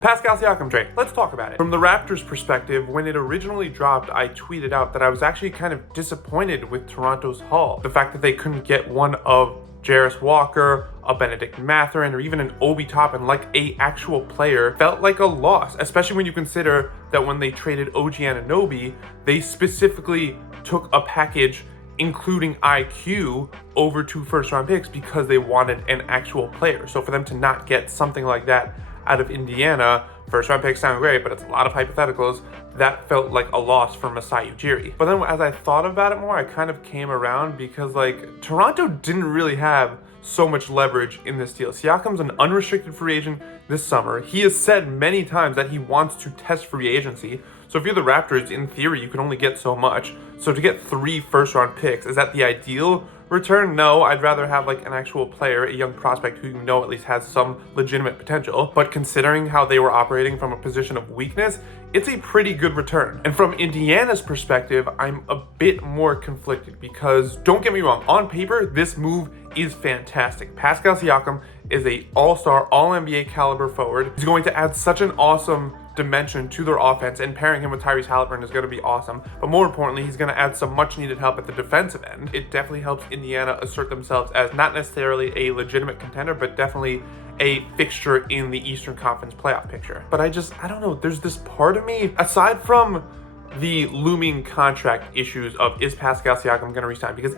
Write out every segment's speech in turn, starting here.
Pascal Siakam trade. Let's talk about it. From the Raptors' perspective, when it originally dropped, I tweeted out that I was actually kind of disappointed with Toronto's haul. The fact that they couldn't get one of Jarris Walker, a Benedict Mathurin, or even an Obi Toppin, like a actual player, felt like a loss, especially when you consider that when they traded OG Anunoby, they specifically took a package including IQ over 2 first-round picks because they wanted an actual player. So for them to not get something like that out of Indiana, first-round picks sound great, but it's a lot of hypotheticals, that felt like a loss for Masai Ujiri. But then as I thought about it more, I kind of came around because Toronto didn't really have so much leverage in this deal. Siakam's an unrestricted free agent this summer. He has said many times that he wants to test free agency. So if you're the Raptors, in theory, you can only get so much. So to get 3 first-round picks, is that the ideal return? No, I'd rather have an actual player, a young prospect who at least has some legitimate potential. But considering how they were operating from a position of weakness, it's a pretty good return. And from Indiana's perspective, I'm a bit more conflicted because, don't get me wrong, on paper, this move is fantastic. Pascal Siakam is a all-star, all-NBA caliber forward. He's going to add such an awesome dimension to their offense, and pairing him with Tyrese Halliburton is going to be awesome. But more importantly, he's going to add some much needed help at the defensive end. It definitely helps Indiana assert themselves as not necessarily a legitimate contender, but definitely a fixture in the Eastern Conference playoff picture. But I don't know, there's this part of me, aside from the looming contract issues of, is Pascal Siakam going to resign? Because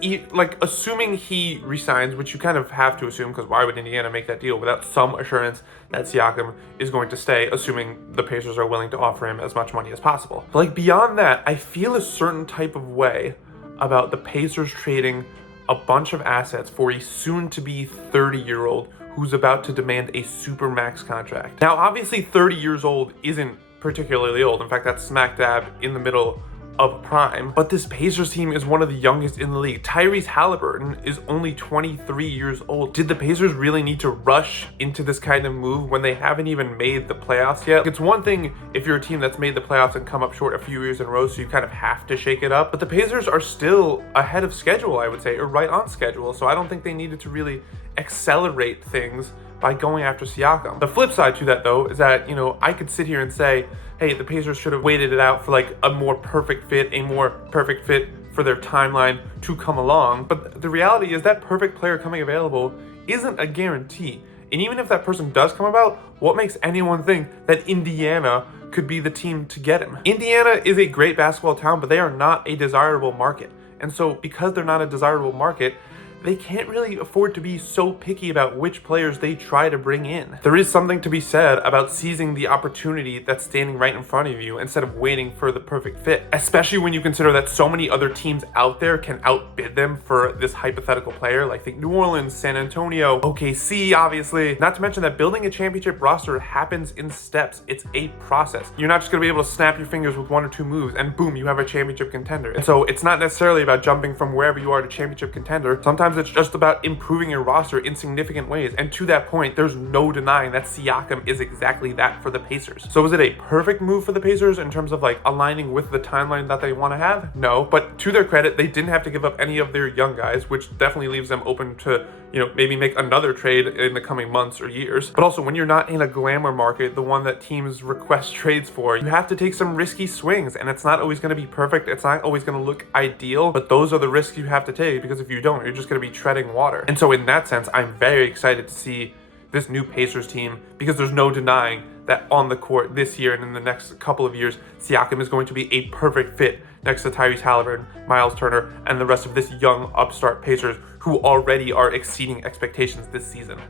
assuming he resigns, which you kind of have to assume, because why would Indiana make that deal without some assurance that Siakam is going to stay, assuming the Pacers are willing to offer him as much money as possible. But beyond that, I feel a certain type of way about the Pacers trading a bunch of assets for a soon-to-be 30-year-old who's about to demand a super max contract. Now, obviously 30 years old isn't particularly old. In fact, that's smack dab in the middle of prime. But this Pacers team is one of the youngest in the league. Tyrese Halliburton is only 23 years old. Did the Pacers really need to rush into this kind of move when they haven't even made the playoffs yet? It's one thing if you're a team that's made the playoffs and come up short a few years in a row, so you kind of have to shake it up. But the Pacers are still ahead of schedule, I would say, or right on schedule. So I don't think they needed to really accelerate things by going after Siakam. The flip side to that, though, is that, I could sit here and say, hey, the Pacers should have waited it out for a more perfect fit for their timeline to come along. But the reality is that perfect player coming available isn't a guarantee. And even if that person does come about, what makes anyone think that Indiana could be the team to get him? Indiana is a great basketball town, but they are not a desirable market. And so because they're not a desirable market, they can't really afford to be so picky about which players they try to bring in. There is something to be said about seizing the opportunity that's standing right in front of you instead of waiting for the perfect fit, especially when you consider that so many other teams out there can outbid them for this hypothetical player. Think New Orleans, San Antonio, OKC, obviously. Not to mention that building a championship roster happens in steps. It's a process. You're not just gonna be able to snap your fingers with 1 or 2 moves and boom, you have a championship contender. And so it's not necessarily about jumping from wherever you are to championship contender. Sometimes it's just about improving your roster in significant ways. And to that point, there's no denying that Siakam is exactly that for the Pacers. So is it a perfect move for the Pacers in terms of aligning with the timeline that they want to have? No, but to their credit, they didn't have to give up any of their young guys, which definitely leaves them open to, maybe make another trade in the coming months or years. But also, when you're not in a glamour market, the one that teams request trades for, you have to take some risky swings, and it's not always going to be perfect. It's not always going to look ideal, but those are the risks you have to take, because if you don't, you're just going to be treading water. And so in that sense, I'm very excited to see this new Pacers team, because there's no denying that on the court this year and in the next couple of years, Siakam is going to be a perfect fit next to Tyrese Halliburton, Miles Turner, and the rest of this young upstart Pacers who already are exceeding expectations this season.